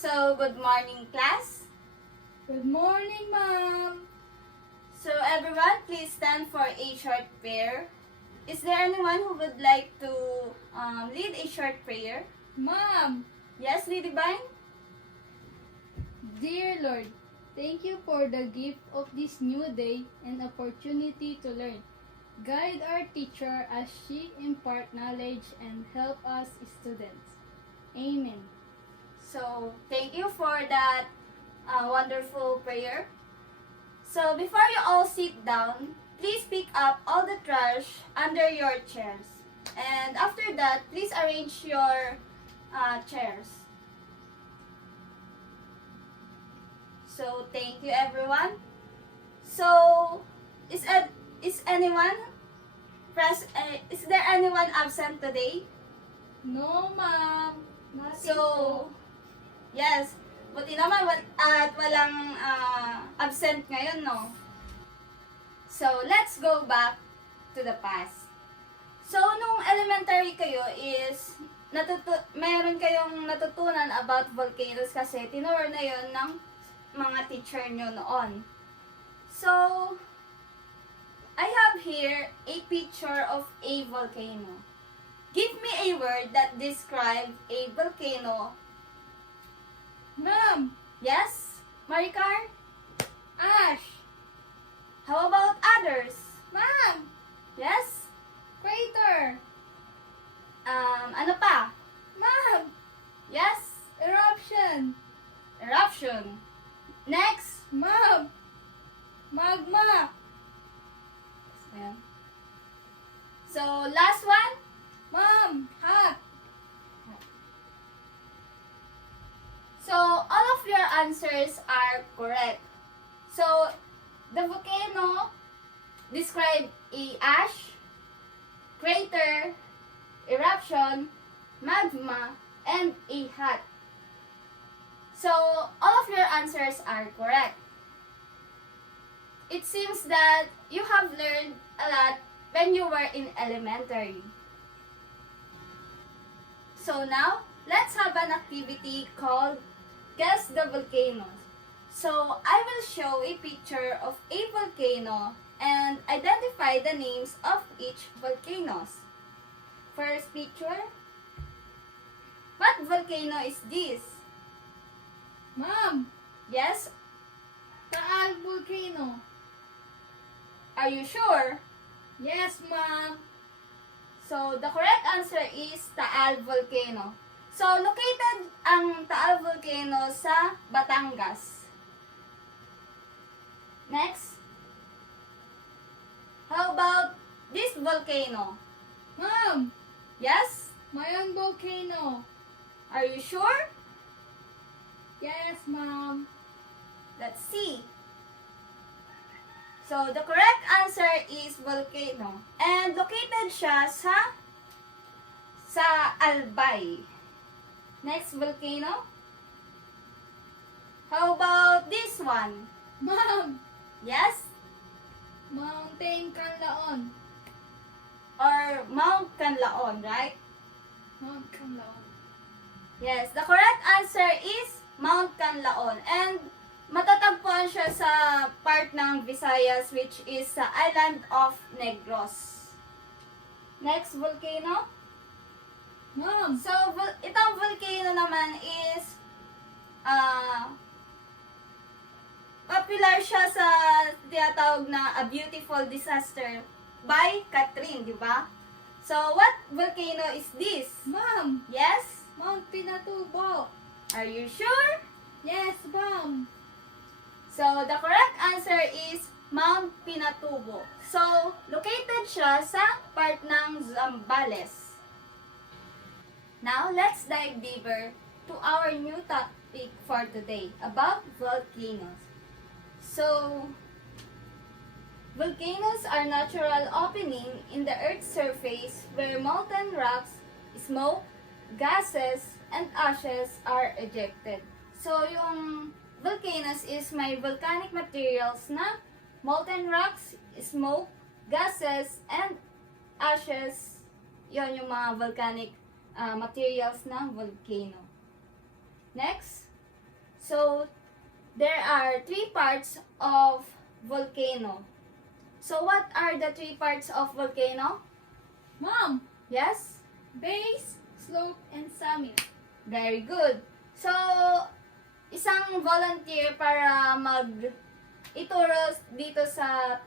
So, good morning, class. Good morning, Ma'am. So, everyone, please stand for a short prayer. Is there anyone who would like to lead a short prayer? Ma'am, Yes, Lady Vine? dear Lord, thank you for the gift of this new day and opportunity to learn. Guide our teacher as she impart knowledge and help us students. Amen. So, thank you for that wonderful prayer. So, before you all sit down, please pick up all the trash under your chairs. And after that, please arrange your chairs. So, thank you everyone. So, is anyone is there anyone absent today? No, Ma'am. Nothing So, po. yes, buti naman at walang absent ngayon, no? So, let's go back to the past. So, nung elementary kayo is meron kayong natutunan about volcanoes kasi tinuro na yon ng mga teacher nyo noon. So, I have here a picture of a volcano. Give me a word that describes a volcano. Ma'am, Yes, Maricar? ash. How about others? Ma'am, Yes? crater. Ano pa? Ma'am, Yes? eruption. Eruption. Next? Ma'am, magma. Ayan. So, last one? Ma'am, hot. So, all of your answers are correct. So, the volcano describe a ash, crater, eruption, magma, and a hot. So, all of your answers are correct. It seems that you have learned a lot when you were in elementary. So now, let's have an activity called Guess the Volcanoes. So, I will show a picture of a volcano and identify the names of each volcanoes. First picture. What volcano is this? Ma'am, Yes? Taal volcano. Are you sure? Yes, ma'am. So, the correct answer is Taal Volcano. So, located ang Taal Volcano sa Batangas. Next. How about this volcano? Ma'am, Yes? Mayon volcano. Are you sure? Yes, ma'am. Let's see. So, the correct answer is volcano. And located siya sa Albay. Next volcano. How about this one? Ma'am, Yes? Mountain Canlaon. Or Mount Canlaon, right? Mount Canlaon. Yes, the correct answer is Mount Canlaon. And matatagpuan siya sa part ng Visayas which is sa island of Negros. Next volcano. Ma'am, So, itong volcano naman is popular siya sa tinatawag na A Beautiful Disaster by Catherine, di ba? So, what volcano is this? ma'am, Yes? Mount Pinatubo. Are you sure? Yes, ma'am. So, the correct answer is Mount Pinatubo. So, located siya sa part ng Zambales. Now, let's dive deeper to our new topic for today about volcanoes. So, volcanoes are natural opening in the Earth's surface where molten rocks, smoke, gases, and ashes are ejected. So, yung volcanoes is may volcanic materials na molten rocks, smoke, gases, and ashes. Yon yung mga volcanic materials ng volcano. Next, So, there are three parts of volcano. So, what are the three parts of volcano? Mom, Yes? base, slope, and summit. Very good. So, isang volunteer para ituro dito sa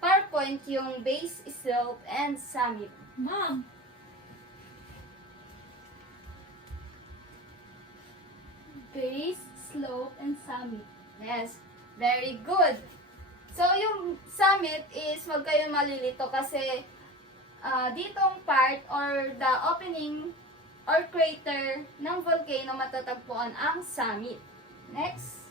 PowerPoint yung base, slope, and summit. Mom, base, slope, and summit. Yes, very good. So, yung summit is wag kayo malilito kasi ditong part or the opening or crater ng volcano matatagpuan ang summit. Next.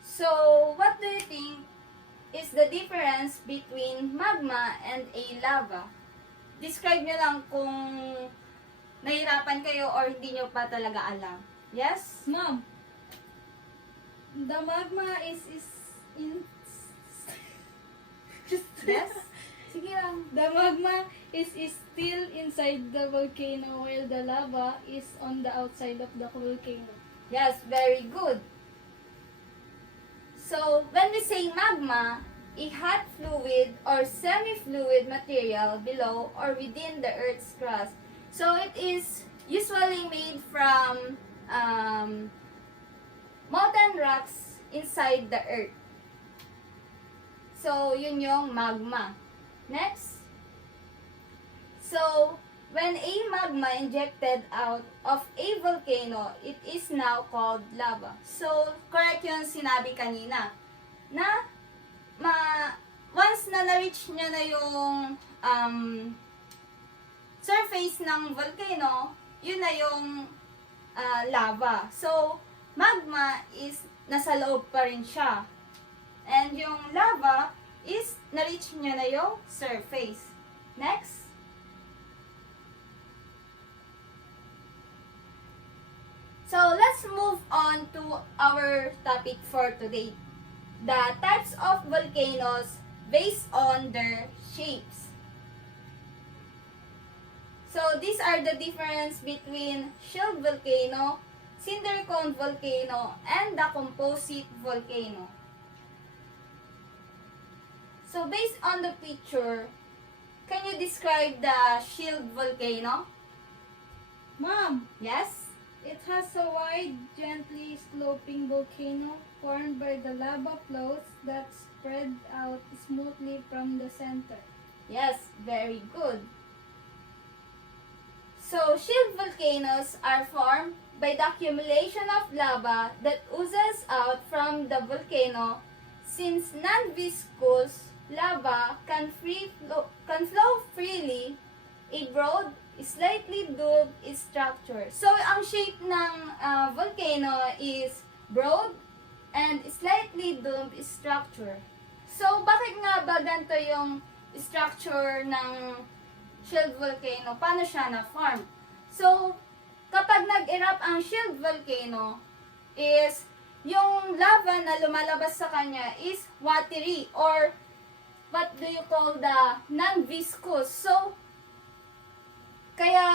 So, what do you think is the difference between magma and a lava? Describe nyo lang kung nahirapan kayo or hindi nyo pa talaga alam. Yes? Mom, the magma is in Yes? Sige lang. the magma is still inside the volcano while the lava is on the outside of the volcano. Yes, very good. So, when we say magma, a hot fluid or semi-fluid material below or within the Earth's crust. So, it is usually made from molten rocks inside the Earth. So, yun yung magma. Next. So, when a magma injected out of a volcano, it is now called lava. So, correct yung sinabi kanina. Na, once na na-reach nyo na yung surface ng volcano, yun na yung lava. So, magma is nasa loob pa rin siya. And yung lava is na-reach nyo na yung surface. Next. So, let's move on to our topic for today. The types of volcanoes based on their shapes. So, these are the difference between shield volcano, cinder cone volcano, and the composite volcano. So, based on the picture, can you describe the shield volcano? Mom, Yes? it has a wide, gently sloping volcano formed by the lava flows that spread out smoothly from the center. Yes, very good. So, shield volcanoes are formed by the accumulation of lava that oozes out from the volcano. Since non-viscous lava can flow freely, a broad, slightly domed structure. So, ang shape ng volcano is broad and slightly domed structure. So, bakit nga ba ganito yung structure ng shield volcano? Paano siya na-form? So, kapag nag-erupt ang shield volcano, is yung lava na lumalabas sa kanya is watery or what do you call the non-viscous. So, kaya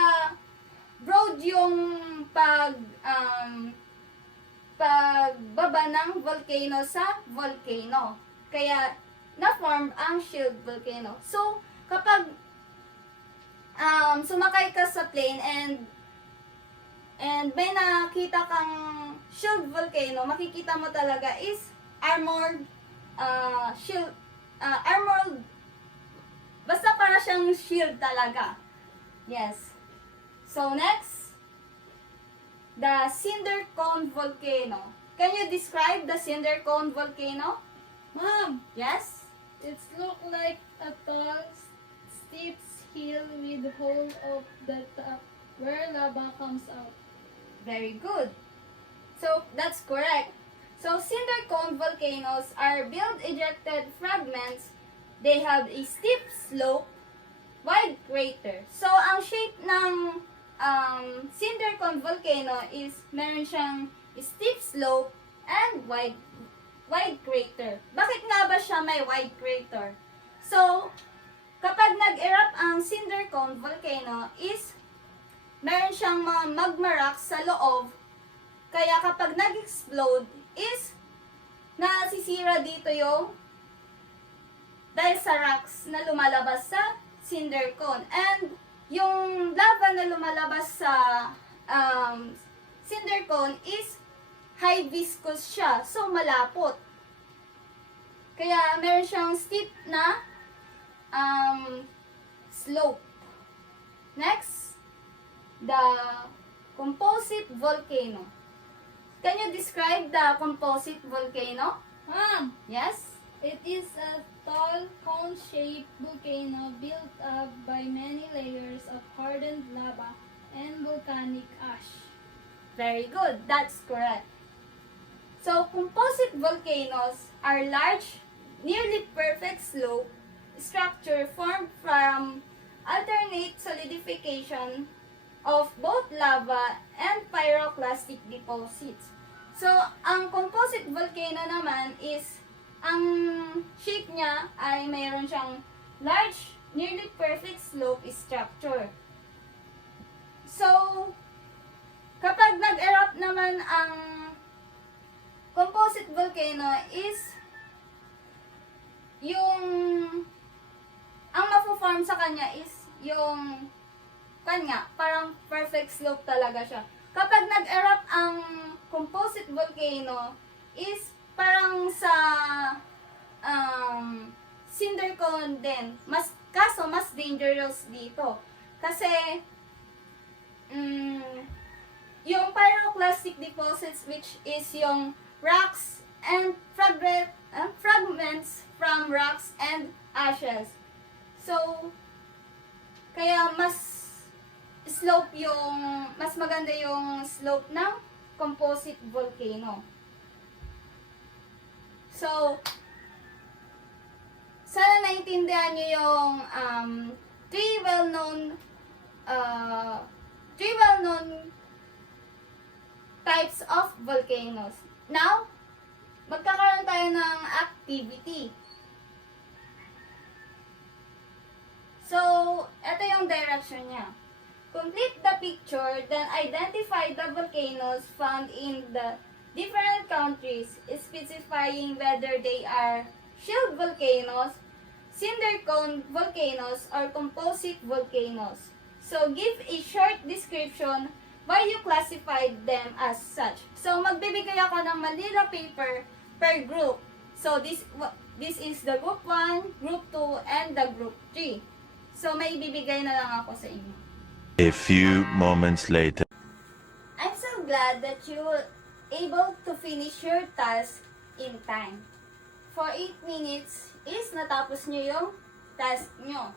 broad yung pagbaba ng volcano sa volcano. Kaya na-form ang shield volcano. So, kapag sumakay ka sa plane and may nakita kang shield volcano, makikita mo talaga is armored armored, basta para siyang shield talaga. Yes. So, next, the cinder cone volcano. Can you describe the cinder cone volcano? Mom, Yes? it looks like a tall, steep hill with hole of the top where lava comes out. Very good. So, that's correct. So, cinder cone volcanoes are built ejected fragments. They have a steep slope, wide crater. So, ang shape ng cinder cone volcano is meron siyang steep slope and wide crater. Bakit nga ba siya may wide crater? So, kapag nag-erupt ang cinder cone volcano is meron siyang mga magma rocks sa loob. Kaya kapag nag-explode is nasisira dito yung dahil sa rocks na lumalabas sa cinder cone. And yung lava na lumalabas sa cinder cone is high viscous siya. So, malapot. Kaya, meron siyang steep na slope. Next, the composite volcano. Can you describe the composite volcano? Mom, Yes? it is a tall, cone-shaped volcano built up by many layers of hardened lava and volcanic ash. Very good. That's correct. So, composite volcanoes are large, nearly perfect slope structure formed from alternate solidification of both lava and pyroclastic deposits. So, ang composite volcano naman is, ang shape niya ay mayroon siyang large, nearly perfect slope structure. So, kapag nag-erupt naman ang composite volcano is yung ang mapo-form sa kanya is yung kanya, parang perfect slope talaga siya. Kapag nag-erupt ang composite volcano is parang sa cinder cone din. Kaso mas dangerous dito. Kasi yung pyroclastic deposits, which is yung rocks and fragments from rocks and ashes. So, kaya mas maganda yung slope ng composite volcano. So, sana naintindihan nyo yung three well-known types of volcanoes. Now, magkakaroon tayo ng activity. So, ito yung direction niya. Complete the picture, then identify the volcanoes found in the different countries, specifying whether they are shield volcanoes, cinder cone volcanoes, or composite volcanoes. So, give a short description why you classified them as such. So, magbibigay ako ng Manila paper per group. So, this is the group 1, group 2, and the group 3. So, may bibigay na lang ako sa inyo. A few moments later. I'm so glad that you were able to finish your task in time. For 8 minutes is natapos nyo yung task nyo.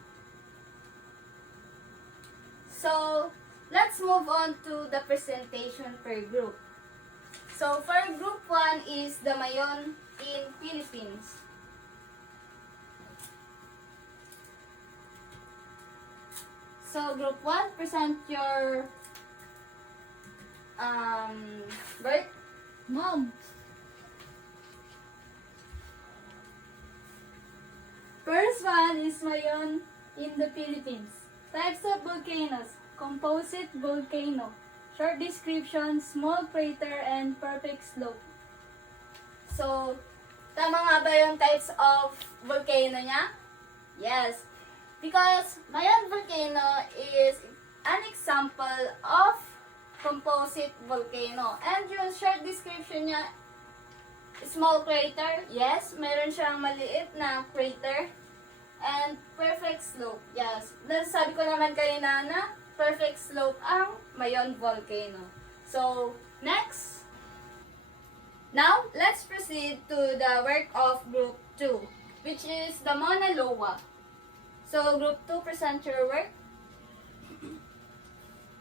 So, let's move on to the presentation per group. So, for group 1 is the Mayon in Philippines. So, group 1, present your work. Mom, First one is Mayon in the Philippines. Types of volcanoes. Composite volcano. Short description, small crater and perfect slope. So, tama nga ba yung types of volcano niya? Yes. Because Mayon volcano is an example of composite volcano. And yung short description niya, small crater. Yes, meron siyang maliit na crater. And perfect slope. Yes. Sabi ko naman kanina na perfect slope ang Mayon volcano. So, next. Now, let's proceed to the work of group 2, which is the Mauna Loa. So, group 2, present your work.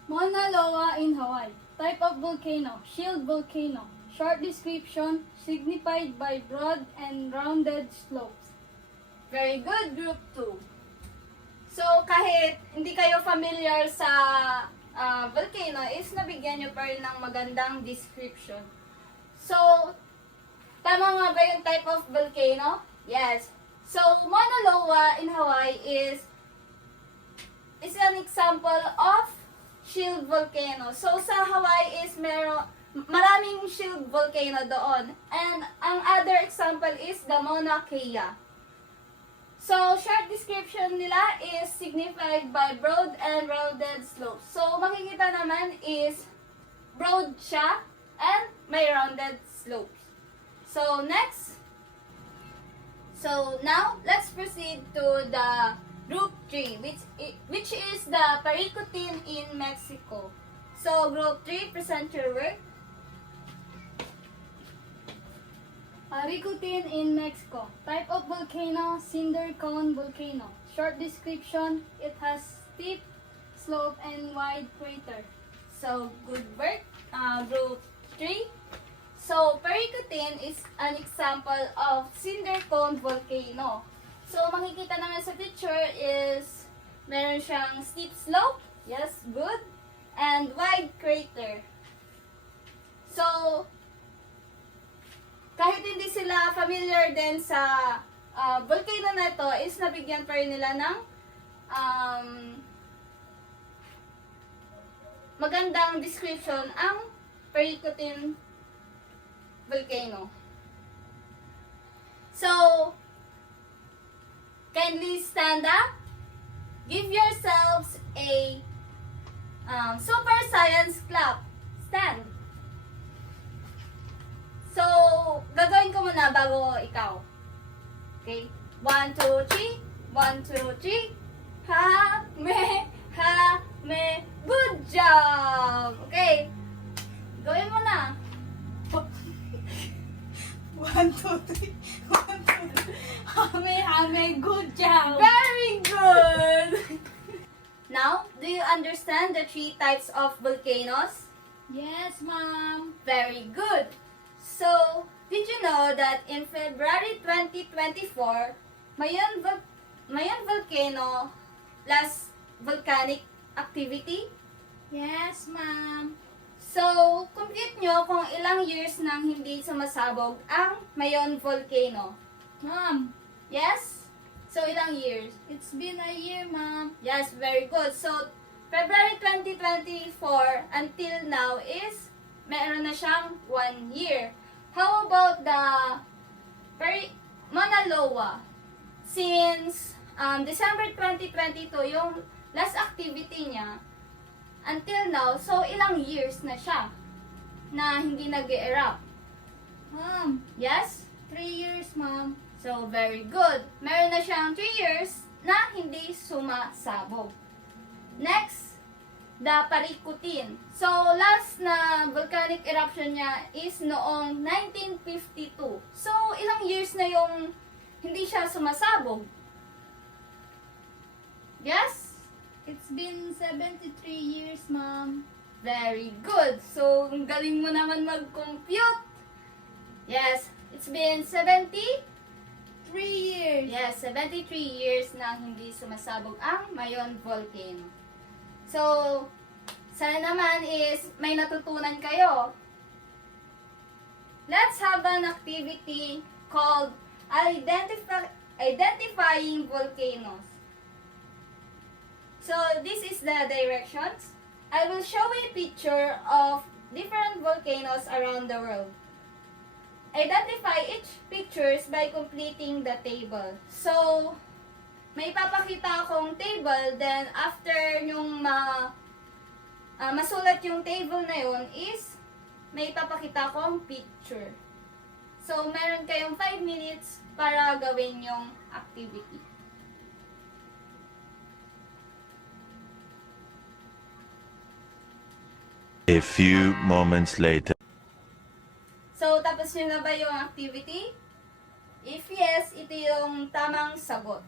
Mauna Loa in Hawaii. Type of volcano. Shield volcano. Short description, signified by broad and rounded slopes. Very good, group 2. So, kahit hindi kayo familiar sa volcano, is nabigyan nyo pa rin ng magandang description. So, tama nga ba yung type of volcano? Yes. So, Mauna Loa in Hawaii is an example of shield volcano. So, sa Hawaii is maraming shield volcano doon. And ang other example is the Mauna Kea. So, short description nila is signified by broad and rounded slopes. So, makikita naman is broad siya and may rounded slopes. So, next. So, now, let's proceed to the Group 3, which is the Paricutin in Mexico. So, Group 3, present your work. Paricutin in Mexico. Type of volcano, cinder cone volcano. Short description, it has steep slope and wide crater. So, good work. Group 3. So, Paricutin is an example of cinder cone volcano. So, makikita naman sa picture is meron siyang steep slope. Yes, good. And wide crater. So, kahit hindi sila familiar din sa volcano na ito, is nabigyan pa rin nila ng magandang description ang Paricutin volcano. So, kindly stand up. Give yourselves a super science clap. Stand. So, gagawin ko muna bago ikaw. Okay? 1, 2, 3. 1, 2, 3. Ha, me. Good job! Okay. Gawin mo na. 1, 2, 3. 1, 2, 3. Hame, good job. Very good! Now, do you understand the 3 types of volcanoes? Yes, ma'am. Very good! So, did you know that in February 2024, Mayon volcano last volcanic activity? Yes, ma'am. So, compute nyo kung ilang years nang hindi sumasabog ang Mayon volcano. Ma'am, Yes? So, ilang years? it's been a year, ma'am. Yes, very good. So, February 2024 until now is meron na siyang 1 year. How about the Mauna Loa? Since December 2022, yung last activity niya, until now, so ilang years na siya na hindi nag-erupt? Ma'am, Yes? 3 years, ma'am. So, very good. Meron na siyang 3 years na hindi sumasabog. Next, the Paricutin. So, last na volcanic eruption niya is noong 1952. So, ilang years na yung hindi siya sumasabog? Yes? It's been 73 years, ma'am. Very good. So, ang galing mo naman mag-compute. Yes, it's been 73 years. Yes, 73 years na hindi sumasabog ang Mayon volcano. So, sana naman is may natutunan kayo. Let's have an activity called identifying volcanoes. So, this is the directions. I will show a picture of different volcanoes around the world. Identify each pictures by completing the table. So, may papakita akong table, then after yung masulat yung table na yun is may papakita akong picture. So, meron kayong 5 minutes para gawin yung activity. A few moments later. So, tapos nyo na ba yung activity? If yes, ito yung tamang sagot.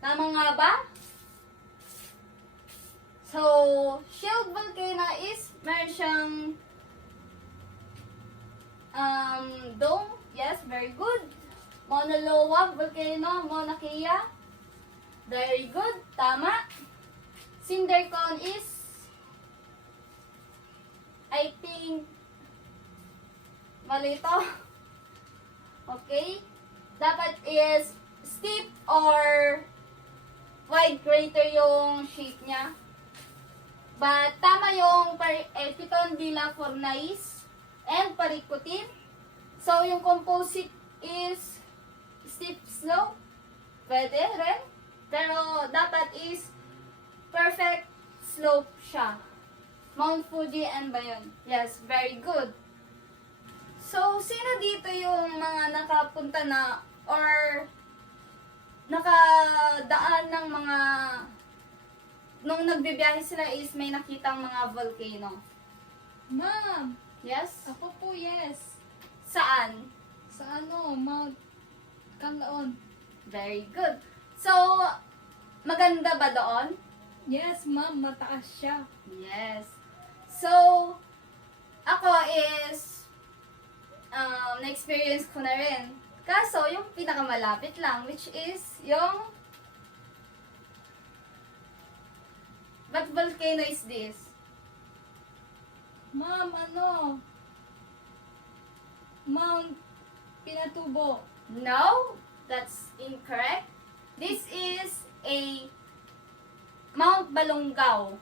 Tama nga ba? So, shield volcano is meron siyang dome. Yes, very good. Mauna Loa volcano, Mauna Kea. Very good. Tama. Cinder cone is, I think, mali ito. Okay. Dapat is steep or wide crater yung shape niya. But tama yung Petondilla Fornais and Paricutin. So yung composite is steep slope. Pwede rin. Pero dapat is perfect slope siya. Mount Fuji and ba yun? Yes, very good. So, sino dito yung mga nakapunta na or nakadaan ng mga nung nagbibiyahe sila is may nakitang mga volcano? Ma'am, Yes? ako po yes. Saan? Sa Mount Kanlaon. Very good. So, maganda ba doon? Yes, ma'am, mataas siya. Yes. So, ako is, na-experience ko na rin. Kaso, yung pinakamalapit lang, which is yung, what volcano is this? Ma'am, Mount Pinatubo. No, that's incorrect. This is a Mount Balongaw.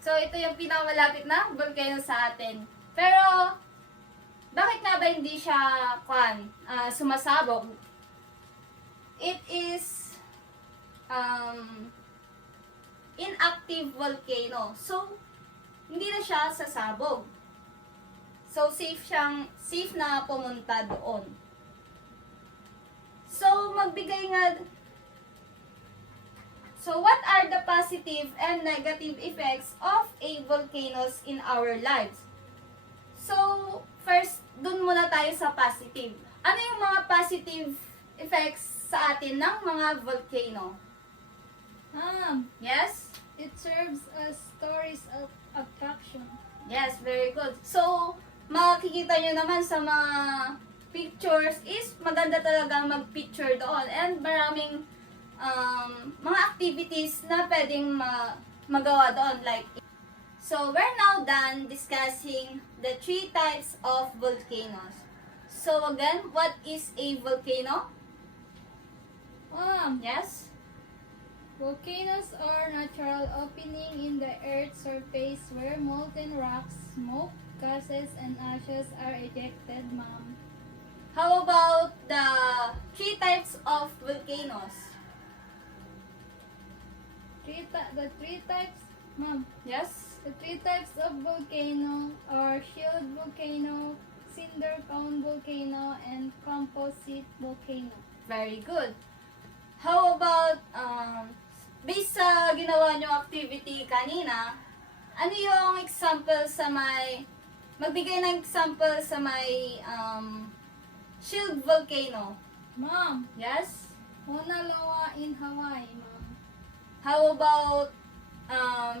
So, ito yung pinakamalapit na volcano sa atin. Pero, bakit nga ba hindi siya sumasabog? It is inactive volcano. So, hindi na siya sasabog. So, safe na pumunta doon. So, So, what are the positive and negative effects of a volcanoes in our lives? So, first, dun muna tayo sa positive. Ano yung mga positive effects sa atin ng mga volcano? Ma'am, Yes? it serves as stories of attraction. Yes, very good. So, makikita nyo naman sa mga pictures is maganda talaga mag-picture doon. And maraming mga activities na pwedeng magawa doon. So, we're now done discussing the 3 types of volcanoes. So, again, what is a volcano? Ma'am, Yes? volcanoes are natural opening in the earth's surface where molten rocks, smoke, gases, and ashes are ejected, ma'am. How about the 3 types of volcanoes? The three types, ma'am. Yes? The 3 types of volcano are shield volcano, cinder cone volcano, and composite volcano. Very good. How about, based sa ginawa nyo activity kanina, ano yung example sa magbigay ng example sa shield volcano? Ma'am, Yes? Mauna Loa in Hawaii, ma'am. How about,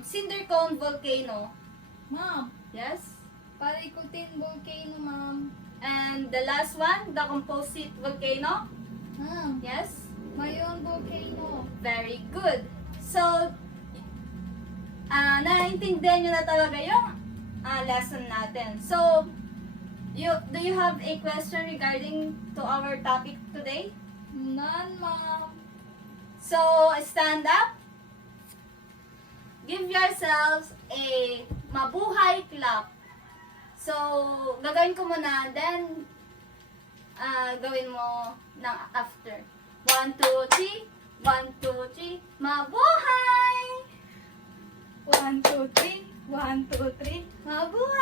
cinder cone volcano? Ma'am, Yes? Paricutin volcano, ma'am. And the last one, the composite volcano? Ma'am, Yes? Mayon volcano. Very good. So, naiintindihan nyo na talaga yung lesson natin. So, do you have a question regarding to our topic today? None, ma'am. So, stand up. Give yourselves a mabuhay clap. So, gagawin ko muna, then gawin mo ng after. 1, 2, 3. 1, 2, 3. Mabuhay! 1, 2, 3. 1, 2, 3. Mabuhay!